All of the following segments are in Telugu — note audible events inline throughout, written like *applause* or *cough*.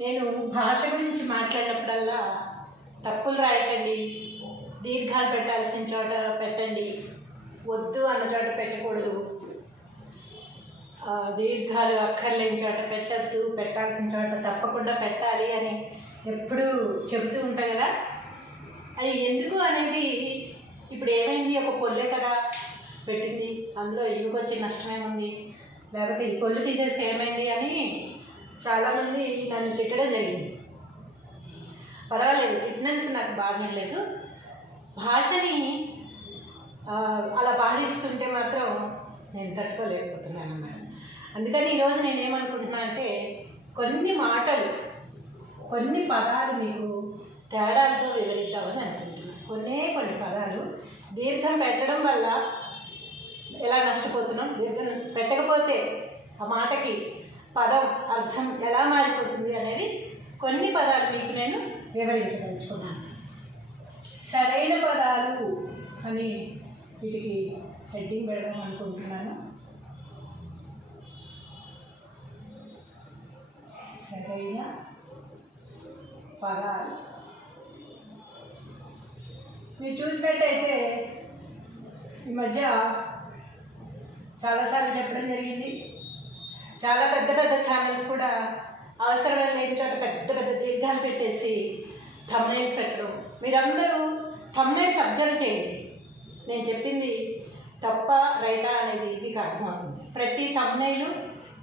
నేను భాష గురించి మాట్లాడినప్పుడల్లా తప్పులు రాయకండి దీర్ఘాలు పెట్టాల్సిన చోట పెట్టండి వద్దు అన్న చోట పెట్టకూడదు. దీర్ఘాలు అక్కర్లేని చోట పెట్టద్దు పెట్టాల్సిన చోట తప్పకుండా పెట్టాలి అని ఎప్పుడూ చెబుతూ ఉంటాయి కదా. అది ఎందుకు అనేది ఇప్పుడు ఏమైంది? ఒక పొల్లే కదా పెట్టింది. అందులో ఇంకొచ్చి నష్టమేముంది? లేకపోతే ఈ పొల్లు తీసేస్తే ఏమైంది అని చాలామంది నన్ను తిట్టడం జరిగింది. పర్వాలేదు తిట్టినందుకు నాకు బాధ లేదు. భాషని అలా బాధిస్తుంటే మాత్రం నేను తట్టుకోలేకపోతున్నాను అన్నమాట అందుకని ఈరోజు నేనేమనుకుంటున్నా అంటే కొన్ని మాటలు కొన్ని పదాలు మీకు తేడాలతో వివరిద్దామని అనుకుంటున్నాను కొన్నే కొన్ని పదాలు దీర్ఘం పెట్టడం వల్ల ఎలా నష్టపోతున్నాం? దీర్ఘం పెట్టకపోతే ఆ మాటకి పదం అర్థం ఎలా మారిపోతుంది అనేది కొన్ని పదాలు మీకు నేను వివరించదలుచుకున్నాను. సరైన పదాలు అని వీటికి హెడ్డింగ్ పెడదాం అనుకుంటున్నాను. సరైన పదాలు. మీరు చూసినట్టయితే ఈ మధ్య చాలాసార్లు చెప్పడం జరిగింది. చాలా పెద్ద పెద్ద ఛానల్స్ కూడా అవసరమైన లేని చోట పెద్ద పెద్ద దీర్ఘాలు పెట్టేసి థమ్నైల్స్ పెట్టడం. మీరందరూ థమ్నైల్స్ అబ్జర్వ్ చేయండి. నేను చెప్పింది తప్ప రైటా అనేది మీకు అర్థమవుతుంది. ప్రతి థంబ్నైలు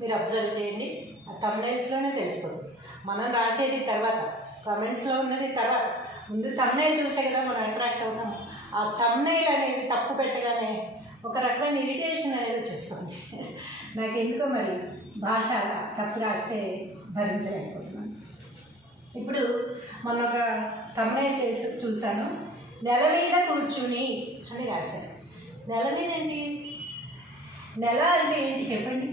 మీరు అబ్జర్వ్ చేయండి. ఆ థంబ్నైల్స్లోనే తెలిసిపోతుంది. మనం రాసేది తర్వాత కామెంట్స్లో ఉన్నది తర్వాత. ముందు తమ్నైల్ చూసే కదా మనం అట్రాక్ట్ అవుతాం. ఆ తమ్నైల్ అనేది తప్పు పెట్టగానే ఒక రకమైన ఇరిటేషన్ అనేది వచ్చేస్తుంది. *laughs* నాకు ఎందుకో మరి? భాష తప్పు రాస్తే భరించలేకపోతున్నాను. ఇప్పుడు మొన్న ఒక తమ్మే చేసి చూశాను. నెల మీద కూర్చుని అని రాశాను నెల మీద ఏంటి? నెల అంటే ఏంటి చెప్పండి?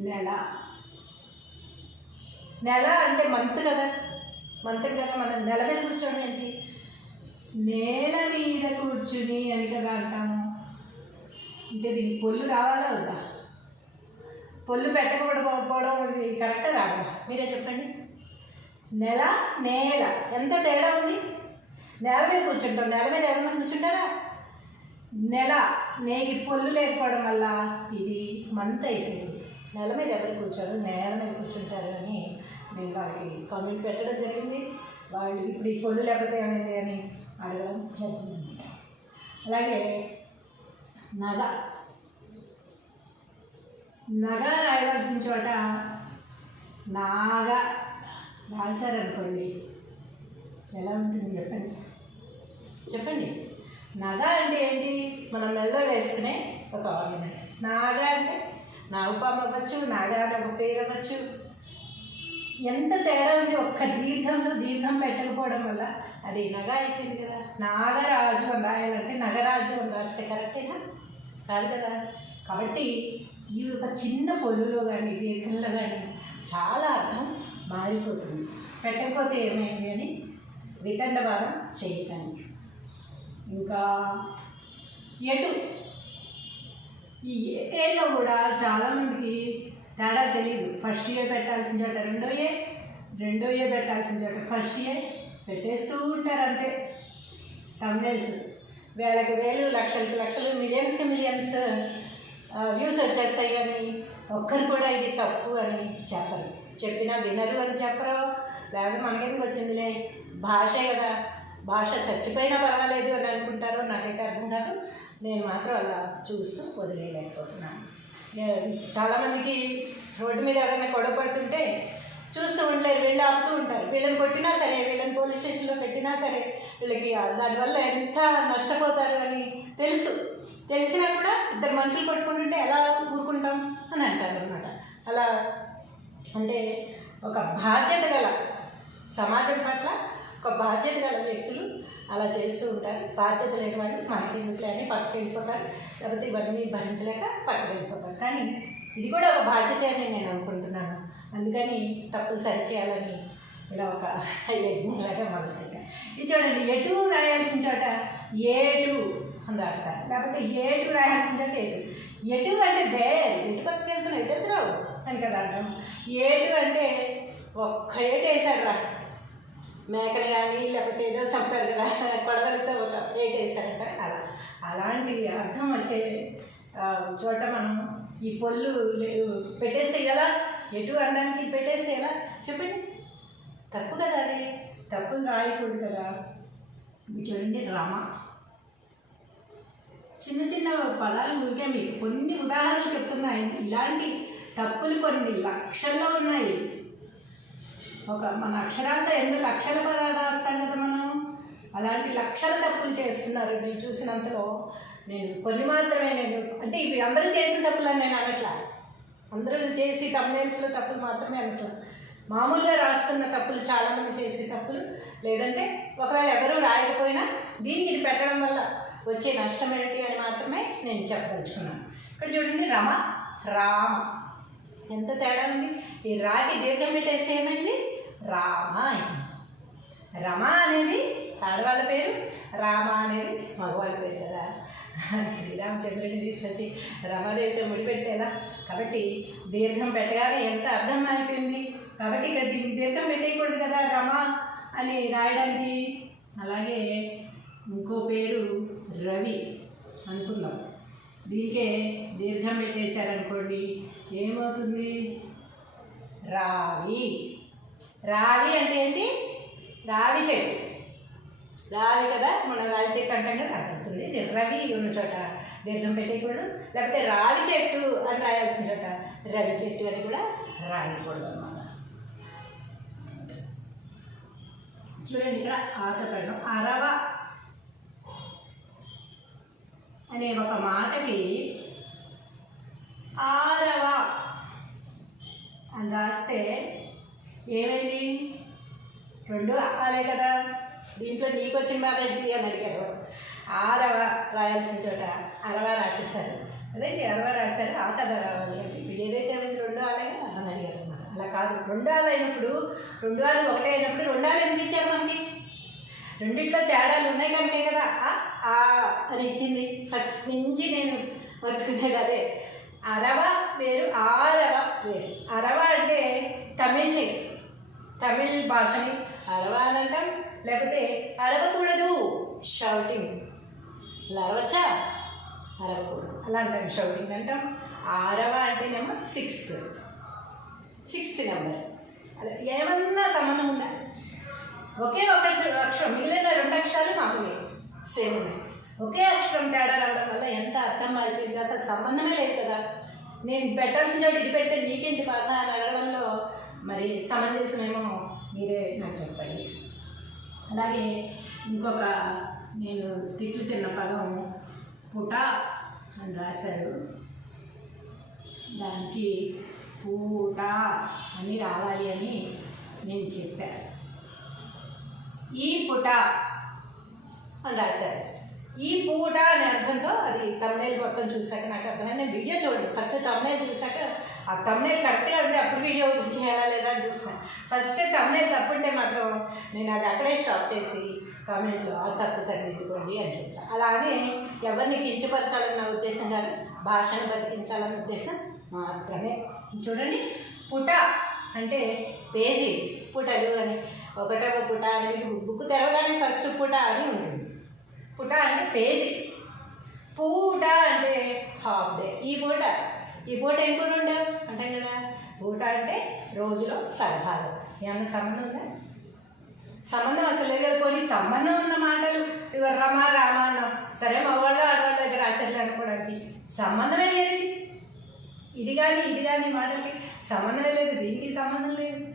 నెల. నెల అంటే మంత్ కదా. మంత్ కదా మనం నెల మీద కూర్చోవడం ఏంటి? నేల మీద కూర్చుని అని కదా అంటాము అంటే దీనికి పొల్లు రావాలా వద్దా? పొల్లు పెట్టకపోవడం ఇది కాదు. మీరే చెప్పండి. నెల నేల. ఎంత తేడా ఉంది? నేల మీద కూర్చుంటాం. నేల మీద ఎవరైనా కూర్చుంటారా? నెల నేగి పొల్లు లేకపోవడం వల్ల ఇది మంత్ అయిపోయింది. నెల మీద ఎవరు కూర్చోరు? నేల మీద కూర్చుంటారు అని నేను వాళ్ళకి కామెంట్ పెట్టడం జరిగింది. వాళ్ళు ఇప్పుడు ఈ పొల్లు లేకపోతే ఏమైంది అని అడగడం జరిగింది అలాగే నగ నగ రాయవలసిన చోట నాగా రాశారనుకోండి. ఎలా ఉంటుంది చెప్పండి? చెప్పండి. నగ అంటే ఏంటి? మనం మెల్లో వేసుకునే ఒక ఆర్నమెంట్ నాగ అంటే నాగపాము అవ్వచ్చు నాగా అంటే ఒక పేరు అవ్వచ్చు. ఎంత తేడా ఉంది ఒక్క దీర్ఘంలో దీర్ఘం పెట్టకపోవడం వల్ల అది నగ అయిపోయింది కదా. నాగరాజు అని రాయాలంటే నగరాజు అని రాస్తే కరెక్టేనా కాదు కదా. కాబట్టి ఈ ఒక చిన్న పొల్లులో కానీ దీర్ఘంలో కానీ చాలా అర్థం మారిపోతుంది. పెట్టకపోతే ఏమైంది అని వితండవాదం చేయకండి ఇంకా ఎటు? ఈ ఏలో కూడా చాలామందికి తేడా తెలియదు ఫస్ట్ ఇయర్ పెట్టాల్సిన చోట రెండో ఇయర్ రెండో ఇయర్ పెట్టాల్సిన చోట ఫస్ట్ ఇయర్ పెట్టేస్తూ ఉంటారు అంతే. తమిళస్ వేలకు వేలు లక్షలకి లక్షలు మిలియన్స్కి మిలియన్స్ వ్యూస్ వచ్చేస్తాయి కానీ ఒక్కరు కూడా ఇది తప్పు అని చెప్పరు. చెప్పినా వినరు అని చెప్పరు. లేకపోతే మనకెందుకు వచ్చిందిలే? భాషే కదా. భాష చచ్చిపోయినా పర్వాలేదు అని అనుకుంటారో నాకైతే అర్థం కాదు. నేను మాత్రం అలా చూస్తూ వదిలేయలేకపోతున్నాను. చాలామందికి రోడ్డు మీద ఎవరైనా గొడవ పడుతుంటే చూస్తూ ఉండలేరు. వీళ్ళు ఆపుతూ ఉంటారు. వీళ్ళని కొట్టినా సరే వీళ్ళని పోలీస్ స్టేషన్లో పెట్టినా సరే వీళ్ళకి దానివల్ల ఎంత నష్టపోతారు అని తెలుసు. తెలిసినా ఇద్దరు మనుషులు కొట్టుకుంటుంటే ఎలా ఊరుకుంటాం అని అంటారు అనమాట అలా అంటే ఒక బాధ్యత గల సమాజం పట్ల ఒక బాధ్యత గల వ్యక్తులు అలా చేస్తూ ఉంటారు. బాధ్యత లేని వాళ్ళు మనకి ఇంట్లో అని పక్కకి వెళ్ళిపోతారు లేకపోతే ఇవన్నీ భరించలేక పక్కకి వెళ్ళిపోతారు కానీ ఇది కూడా ఒక బాధ్యత అని నేను అనుకుంటున్నాను. అందుకని తప్పులు సరిచేయాలని ఇలా ఒక *laughs* యజ్ఞలాగా మొదలుపెట్టాను. ఇది చూడండి ఎటు రాయాల్సిన చోట ఏటు అని లేకపోతే ఏటు రాయాల్సిన చోట ఎటు ఎటు అంటే బే ఎటు పక్కకి వెళ్తున్నావు ఎటు వెళ్తున్నావు? అని కదా అంటాం ఏటు అంటే ఒక్క ఏటు వేసాడు రా. మేకలు కానీ లేకపోతే ఏదో చంపుతారు కదా కొడవలతో ఒక ఏటు వేసారంట అలా అలాంటి అర్థం వచ్చే చోట మనం ఈ పొల్లు పెట్టేస్తే ఎలా? ఎటు అనడానికి పెట్టేస్తే ఎలా? చెప్పండి. తప్పు కదా అది. తప్పులు రాయకూడదు కదా. చూడండి రమ. చిన్న చిన్న పదాలు ఊరికే మీకు కొన్ని ఉదాహరణలు చెప్తున్నాయి ఇలాంటి తప్పులు కొన్ని లక్షల్లో ఉన్నాయి. ఒక మన అక్షరాలతో ఎన్ని లక్షల పదాలు రాస్తాం కదా మనం. అలాంటి లక్షల తప్పులు చేస్తున్నారు. నేను చూసినంతలో నేను కొన్ని మాత్రమే నేను అంటే ఇవి అందరూ చేసిన తప్పులని నేను అనట్లా. అందరూ చేసి తమ్నేల్స్లో తప్పులు మాత్రమే అనట్లా. మామూలుగా రాస్తున్న తప్పులు చాలామంది చేసే తప్పులు. లేదంటే ఒకవేళ ఎవరూ రాయకపోయినా దీన్ని ఇది పెట్టడం వల్ల వచ్చే నష్టం ఏంటి అని మాత్రమే నేను చెప్పదలుచుకున్నాను. ఇక్కడ చూడండి రమ రామ. ఎంత తేడా ఉంది? ఈ రాకి దీర్ఘం పెట్టేస్తే ఏమైంది? రామ అయింది. రమ అనేది ఆడవాళ్ళ పేరు రామ అనేది మగవాళ్ళ పేరు కదా. శ్రీరామచంద్రుడిని తీసుకొచ్చి రమాదేవితో ముడిపెట్టేలా. కాబట్టి దీర్ఘం పెట్టగానే ఎంత అర్థం అయిపోయింది కాబట్టి ఇక్కడ దీనికి దీర్ఘం పెట్టేయకూడదు కదా రమ అని రాయడానికి. అలాగే ఇంకో పేరు రవి అనుకుందాం. దీనికే దీర్ఘం పెట్టేశారనుకోండి ఏమవుతుంది? రావి. రావి అంటే ఏంటి? రావి చెట్టు. రావి కదా మనం రావి చెట్టు అంటాం కదా అర్థమవుతుంది రవి ఉన్న చోట దీర్ఘం పెట్టేయకూడదు. లేకపోతే రావి చెట్టు అని రాయాల్సిన చోట రవి చెట్టు అని కూడా రాయకూడదు అన్నమాట. చూడండి ఇక్కడ ఆతపడడం అరవ అనే ఒక మాటకి ఆరవ అని రాస్తే ఏమైంది? రెండు అక్కలే కదా. దీంట్లో నీకు వచ్చిన బాధ ఏంటి అని అడిగారు ఆరవ రాయాల్సిన చోట అరవ రాసేసారు అదేంటి అరవ రాశారు? ఆ కథ రావాలి అంటే ఏదైతే ఉంది రెండు ఆలే అని అడిగారు అన్నమాట. అలా కాదు. రెండు ఆలు అయినప్పుడు రెండు ఆలు ఒకటే అయినప్పుడు రెండు ఆలు ఎందుకు ఇచ్చారు మనకి? రెండిట్లో తేడాలు ఉన్నాయి కంటే కదా. ఆ, అని ఇచ్చింది. ఫస్ట్ నుంచి నేను బతుకునేది అదే. అరవ వేరు ఆరవ వేరు. అరవ అంటే తమిళ్ని తమిళ్ భాషని అరవ అని అంటాం. లేకపోతే అరవకూడదు షౌటింగ్ ఇలా అరవచ్చా? అరవకూడదు. అలా అంటాం షౌటింగ్ అంటాం. ఆరవ అంటేనేమో సిక్స్త్ సిక్స్త్ నెంబర్ అలా ఏమన్నా సంబంధం ఉందా? ఒకే ఒక అక్షరం మిగిలిన రెండు అక్షరాలు మామూలే సేమ్ ఉన్నాయి ఒకే అక్షరం తేడా రావడం వల్ల ఎంత అర్థం మారిపోయింది అసలు సంబంధమే లేదు కదా. నేను పెట్టాల్సిన చోట ఇది పెడితే నీకేంటి బాధ అని అడగడంలో మరి సమంజసమేమో మీరే నాకు చెప్పండి. అలాగే ఇంకొక నేను తిట్లు తిన్న పదం పుట అని రాశారు. దానికి పూట అని రావాలి అని నేను చెప్పాను. ఈ పుట అని రాశారు. ఈ పూట అనే అర్థంతో అది తమిళ మొత్తం చూశాక నాకు అర్థమైంది. నేను వీడియో చూడండి ఫస్ట్ తమిళ చూశాక ఆ తమిళ కరెక్ట్గా ఉంటే అప్పుడు వీడియో చేయాలా లేదా అని చూసిన. ఫస్ట్ తమిళ తప్పుంటే మాత్రం నేను అది అక్కడే స్టాప్ చేసి కామెంట్లో అది తప్పు సరిదిద్దుకోండి అని చెప్తాను అలా అని ఎవరిని కించపరచాలన్న ఉద్దేశం కాదు భాషను బతికించాలన్న ఉద్దేశం మాత్రమే. చూడండి పుట అంటే పేజీ పుటలు అని. ఒకటవ పుట అనేది బుక్ తెరవగానే ఫస్ట్ పుట అని ఉంటుంది. పుట అంటే పేజీ. పూట అంటే హాఫ్ డే. ఈ పూట ఈ పూట ఏం కూర ఉండవు అంటాం కదా. పూట అంటే రోజులో సలహాలు. ఏమన్నా సంబంధం ఉందా? సంబంధం అసలు లేదు కదా సంబంధం ఉన్న మాటలు. ఇగో రమ రామ అన్నాం. సరే మగవాళ్ళు ఆడవాళ్ళ దగ్గర అసలు అనుకోవడానికి. సంబంధమే లేదు. ఇది కానీ ఇది కానీ మాటలకి సంబంధమే లేదు. దీనికి సంబంధం లేదు.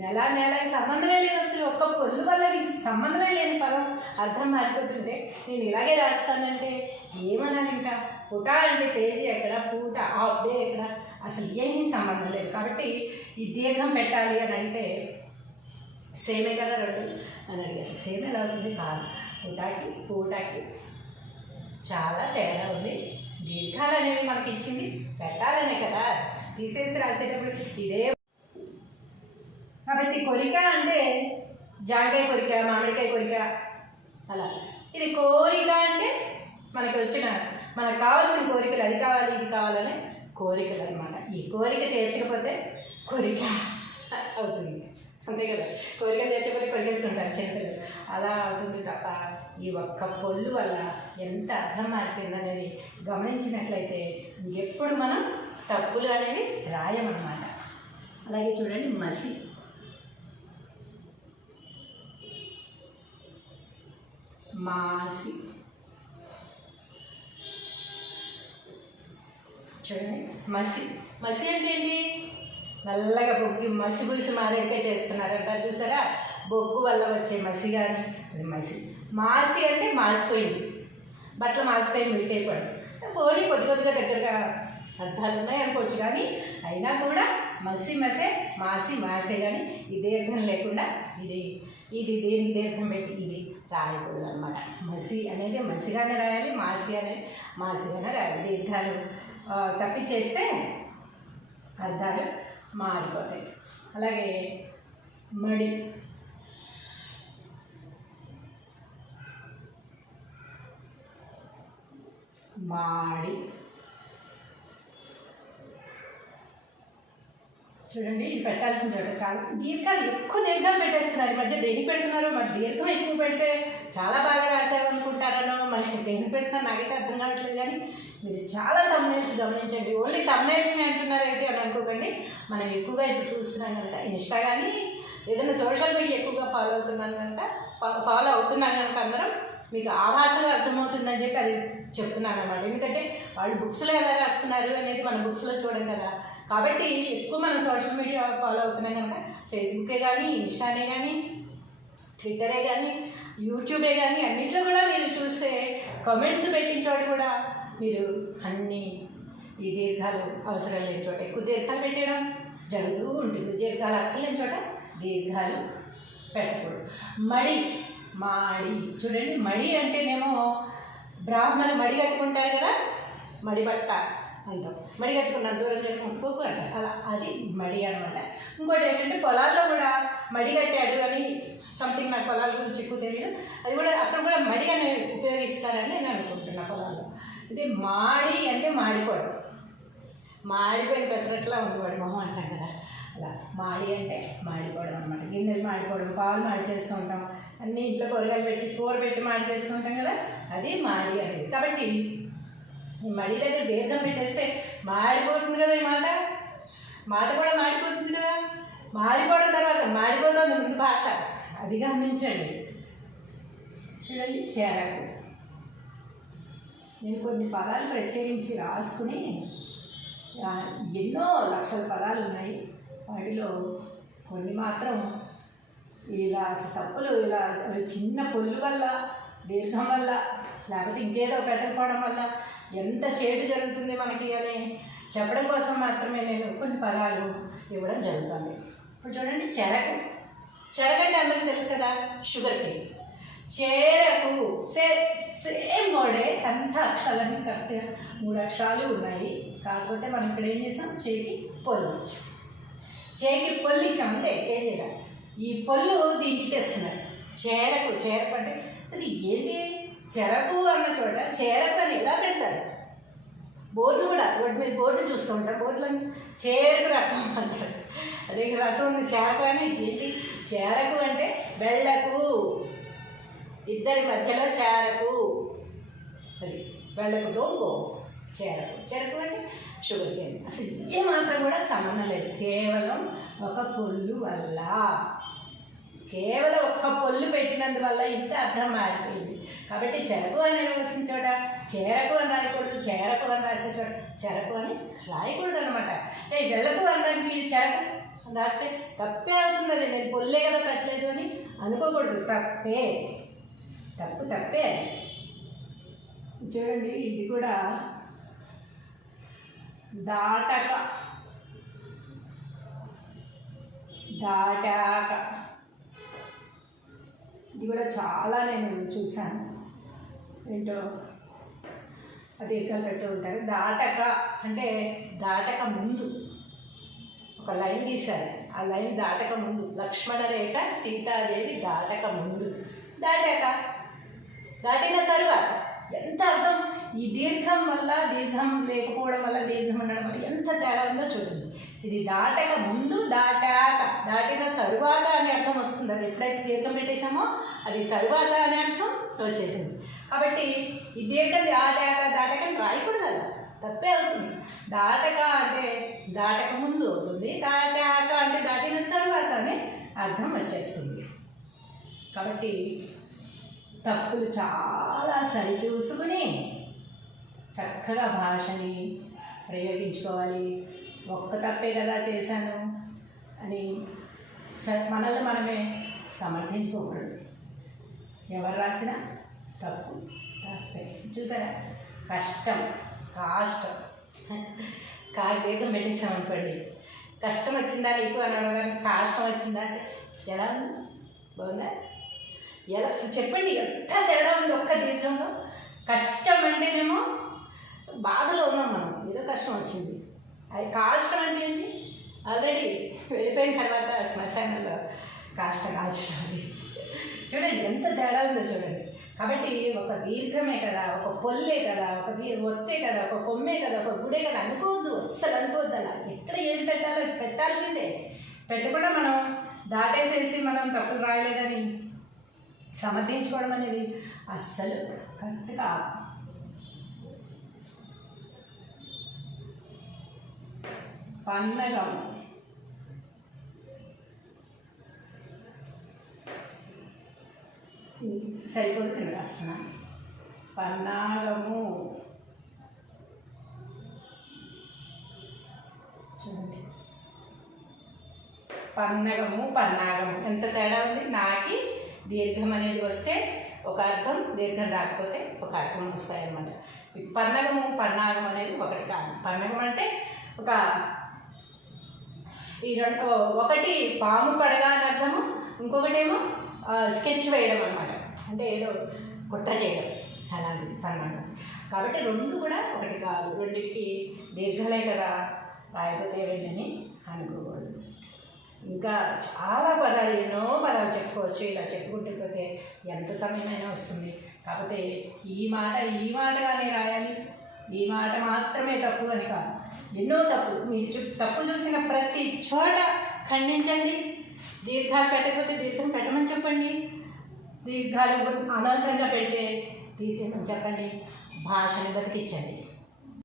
నెల నెలకి సంబంధమే లేదు అసలు. ఒక్క పొల్లు వల్ల నీకు సంబంధమే లేని పదం. అర్థం మారిపోతుంటే నేను ఇలాగే రాస్తానంటే ఏమనాలి ఇంకా? పుట అంటే పేజీ ఎక్కడ? పూట హాఫ్ డే ఎక్కడ? అసలు ఏమీ సంబంధం లేదు. కాబట్టి ఈ దీర్ఘం పెట్టాలి అని అంటే సేమే కదా రెండు అని అడిగారు. సేమ్ ఎలా అవుతుంది? కాదు. పూటాకి పూటకి చాలా తేడా ఉంది. దీర్ఘాలు అనేవి మనకి ఇచ్చింది పెట్టాలనే కదా. తీసేసి రాసేటప్పుడు ఇదే కాబట్టి కొరిక అంటే జాంకాయ కొరిక మామిడికాయ కొరిక అలా. ఇది కోరిక అంటే మనకి వచ్చిన మనకు కావాల్సిన కోరికలు అది కావాలి ఇది కావాలనే కోరికలు అనమాట ఈ కోరిక తీర్చకపోతే కోరిక అవుతుంది. అంతే కదా? కోరిక తీర్చకపోతే కొరికేస్తుంటారు చిన్నపిల్లలు అలా అవుతుంది తప్ప ఈ ఒక్క పొల్లు వల్ల ఎంత అర్థం మారిపోయిందనేది గమనించినట్లయితే ఎప్పుడు మనం తప్పులు అనేవి రాయమన్నమాట. అలాగే చూడండి మసి. మాసి చూడండి. మసి మసి అంటే ఏంటి? నల్లగా బొగ్గు మసి పులిసి మారేడుగా చేస్తున్నారు అంటారు చూసారా? బొగ్గు వల్ల వచ్చే మసి కానీ అది మసి. మాసి అంటే మాసిపోయింది. బట్టలు మాసిపోయి మురికైపోవడం పోనీ కొద్ది కొద్దిగా దగ్గరగా అర్థాలు ఉన్నాయి అనుకోవచ్చు కానీ అయినా కూడా మసి మసే మాసి మాసే కానీ ఈ దీర్ఘం లేకుండా ఇది. ఇది దేనికి దీర్ఘం పెట్టి? ఇది. రాయకూడదు అనమాట మసి అనేది మసిగానే రాయాలి మాసి అనేది మాసిగానే రాయాలి. దీర్ఘాలు తప్పించేస్తే తప్పిచేస్తే అర్థాలు మారిపోతాయి. అలాగే మడి. మాడి. చూడండి ఇది పెట్టాల్సిన చోట చాలా. దీర్ఘాలు ఎక్కువ దీర్ఘాలు పెట్టేస్తున్నారు. ఈ మధ్య దేనికి పెడుతున్నారు? మరి దీర్ఘం ఎక్కువ పెడితే చాలా బాగా రాసావు మనకి దేనికి పెడుతున్నారు? నాకైతే అర్థం కావట్లేదు కానీ మీరు చాలా తమ్నేల్స్ గమనించండి. ఓన్లీ తమ్నేల్స్ని అంటున్నారు ఏంటి అని అనుకోకండి. మనం ఎక్కువగా ఇప్పుడు చూస్తున్నాం కనుక ఇన్స్టా కానీ ఏదైనా సోషల్ మీడియా ఎక్కువగా ఫాలో అవుతున్నాను కనుక ఫాలో అవుతున్నాం కనుక అందరం మీకు ఆ భాషలో అర్థమవుతుందని చెప్పి అది చెప్తున్నాను అనమాట ఎందుకంటే వాళ్ళు బుక్స్లో ఎలా రాస్తున్నారు అనేది మన బుక్స్లో చూడడం కదా కాబట్టి ఎక్కువ మనం సోషల్ మీడియా ఫాలో అవుతున్నాం కనుక ఫేస్బుకే కానీ ఇన్స్టానే కానీ ట్విట్టరే కానీ యూట్యూబే కానీ అన్నింటిలో కూడా మీరు చూస్తే కమెంట్స్ పెట్టిన చోట కూడా మీరు అన్ని ఈ దీర్ఘాలు అవసరం లేని చోట ఎక్కువ దీర్ఘాలు పెట్టడం జరుగుతూ ఉంటుంది. దీర్ఘాలు అక్కర్లేని చోట దీర్ఘాలు పెట్టకూడదు. మడి మాడి చూడండి మడి అంటేనేమో బ్రాహ్మణులు మడి కట్టుకుంటారు కదా మడి బట్ట అంటాం. మడి కట్టుకున్న దూరం చేసుకుంటుకోకు అంటారు అలా అది. మడి అనమాట. ఇంకోటి ఏంటంటే పొలాల్లో కూడా మడి కట్టాడు అని సంథింగ్ నాకు పొలాల గురించి ఎక్కువ తెలియదు అది కూడా అక్కడ కూడా మడి అని ఉపయోగిస్తారని నేను అనుకుంటున్నా పొలాల్లో. ఇది మాడి అంటే మాడిపోవడం. మాడిపోయిన పెసరట్లా ఉంది వాడి మొహం అంటాం కదా. అలా మాడి అంటే మాడిపోవడం అనమాట గిన్నెలు మాడిపోవడం పాలు మాడి చేస్తూ ఉంటాం. అన్నీ ఇంట్లో కూరగాయలు పెట్టి కూర పెట్టి మాడి చేస్తూ ఉంటాం కదా. అది మాడి అనేది. కాబట్టి ఈ మడి దగ్గర దీర్ఘం పెట్టేస్తే మాడిపోతుంది కదా ఈ మాట? మాట కూడా మాడిపోతుంది కదా? మారిపోవడం తర్వాత మాడిపోతుంది ముందు భాష. అది గమనించండి. చూడండి చేరకు. నేను కొన్ని పదాలు ప్రత్యేకించి రాసుకుని ఎన్నో లక్షల పదాలు ఉన్నాయి. వాటిలో కొన్ని మాత్రం ఇలా తప్పులు ఇలా చిన్న పొల్లు వల్ల దీర్ఘం వల్ల లేకపోతే ఇంకేదో పెట్టకపోవడం వల్ల ఎంత చేటు జరుగుతుంది మనకి అని చెప్పడం కోసం మాత్రమే నేను కొన్ని పదాలు ఇవ్వడం జరుగుతుంది. ఇప్పుడు చూడండి చెరకు. చెరకు అంటే అందరికీ తెలుసు కదా షుగర్ కేక్ చేరకు సే సేమ్ వర్డే అంత అక్షరాలన్నీ కరెక్ట్గా మూడు అక్షరాలు ఉన్నాయి. కాకపోతే మనం ఇక్కడ ఏం చేసాం? చేకి పొల్లిచ్చాం చేకి పొల్లిచ్చాం అంతే ఏం చేయాలి? ఈ పొల్లు దీనికి చేస్తున్నారు చేరకు చేరకు అంటే అసలు ఏంటి? చెరకు అన్న చోట చేరకు అని ఇలా పెడతారు బోర్డు కూడా రోడ్డు మీద బోర్డు చూస్తూ ఉంటాం బోర్డులో చేరకు రసం అంటారు. అదే రసం ఉంది. చేరకు అని ఏంటి? చేరకు అంటే వెళ్ళకు. ఇద్దరి మధ్యలో చేరకు. అది వెళ్ళకు డోంగో చేరకు. చెరకు అంటే షుగర్ కేన్ అసలు ఏ మాత్రం కూడా సంబంధం లేదు. కేవలం ఒక పొల్లు వల్ల. కేవలం ఒక్క పొల్లు పెట్టినందువల్ల ఇంత అర్థం మారిపోయింది. కాబట్టి చెరకు అని రాసిన చోట చేరకు అని రాయకూడదు చేరకు అని రాసే చోట చెరకు అని రాయకూడదు అనమాట ఏ వెళ్ళకు అనడానికి చెరకు అని రాస్తే తప్పే అవుతుంది అది. నేను పొల్లే కదా పెట్టలేదు అని అనుకోకూడదు. తప్పే. తప్పు తప్పే. చూడండి ఇది కూడా దాటక. దాటాక. ఇది కూడా చాలా నేను చూశాను. ఏంటో అది ఎక్కడ పెడుతూ ఉంటారు. దాటక అంటే దాటక ముందు ఒక లైన్ గీశారు. ఆ లైన్ దాటక ముందు లక్ష్మణ రేఖ సీతాదేవి దాటక ముందు. దాటాక దాటిన తరువాత ఎంత అర్థం? ఈ దీర్ఘం వల్ల దీర్ఘం లేకపోవడం వల్ల దీర్ఘం ఉండడం వల్ల ఎంత తేడా ఉందో చూడండి. ఇది దాటక ముందు దాటాక దాటిన తరువాత అనే అర్థం వస్తుంది. అది ఎప్పుడైతే దీర్ఘం పెట్టేశామో అది తరువాత అనే అర్థం వచ్చేసింది. కాబట్టి ఈ దీర్ఘం దాటాక దాటక అని రాయకూడదు. తప్పే అవుతుంది. దాటక అంటే దాటక ముందు అవుతుంది. దాటాక అంటే దాటిన తర్వాతనే అర్థం వచ్చేస్తుంది. కాబట్టి తప్పులు చాలా సరిచూసుకుని చక్కగా భాషని ప్రయోగించుకోవాలి. ఒక్క తప్పే కదా చేశాను అని మనల్ని మనమే సమర్థించుకోకూడదు. ఎవరు రాసినా తప్పు తప్పే చూసారా? కష్టం కాష్టం. కా పెట్టేసామనుకోండి అనుకోండి. కష్టం వచ్చిందా నీకు అని అడగడానికి కాష్టం వచ్చిందా ఎలా ఉంది? బాగుందా? ఎలా? అసలు చెప్పండి ఎంత తేడా ఉంది ఒక్క దీర్ఘంలో? కష్టం అంటేనేమో బాధలో ఉన్నాం మనం. ఏదో కష్టం వచ్చింది. అది కాష్టం అంటే ఏంటి? ఆల్రెడీ వెళ్ళిపోయిన తర్వాత శ్మశానంలో కాష్టం కాల్చడం చూడండి ఎంత తేడా ఉందో చూడండి. కాబట్టి ఒక దీర్ఘమే కదా ఒక పొల్లే కదా ఒక దీ ఒత్తే కదా ఒక కొమ్మే కదా ఒక గుడే కదా అనుకోవద్దు అస్సలు అనుకోవద్దు అలా. ఎక్కడ ఏది పెట్టాలో అది పెట్టాల్సిందే. పెట్టకుండా మనం దాటేసేసి మనం తప్పులు రాయలేదని సమర్థించుకోవడం అనేది అస్సలు కరెక్ట్ కాదు. పన్నగం సరిపోదు కింద రాస్తున్నా పన్నాగము చూడండి. పన్నగము పన్నాగము. ఎంత తేడా ఉంది? నాకి దీర్ఘం అనేది వస్తే ఒక అర్థం దీర్ఘం రాకపోతే ఒక అర్థం వస్తాయన్నమాట. పన్నగము పన్నాగం అనేది ఒకటి కాదు. పన్నగం అంటే ఒక ఈ రెండు ఒకటి పాము పడగా అని అర్థము ఇంకొకటేమో స్కెచ్ వేయడం అనమాట అంటే ఏదో కుట్ర చేయడం అలాంటిది పన్నాగం కాబట్టి రెండు కూడా ఒకటి కాదు రెండింటికి దీర్ఘలే కదా రాయకపోతే ఏమైందని అనుకోకూడదు. ఇంకా చాలా పదాలు ఎన్నో పదాలు చెప్పుకోవచ్చు ఇలా చెప్పుకుంటూ పోతే ఎంత సమయమైనా వస్తుంది. కాకపోతే ఈ మాట ఈ మాటగానే రాయాలి. ఈ మాట మాత్రమే తప్పు అని కాదు. ఎన్నో తప్పు మీరు చూ తప్పు చూసిన ప్రతి చోట ఖండించండి. దీర్ఘాలు పెట్టకపోతే దీర్ఘం పెట్టమని చెప్పండి. దీర్ఘాలు అనవసరంగా పెడితే తీసేయమని చెప్పండి. భాషను బతికించండి.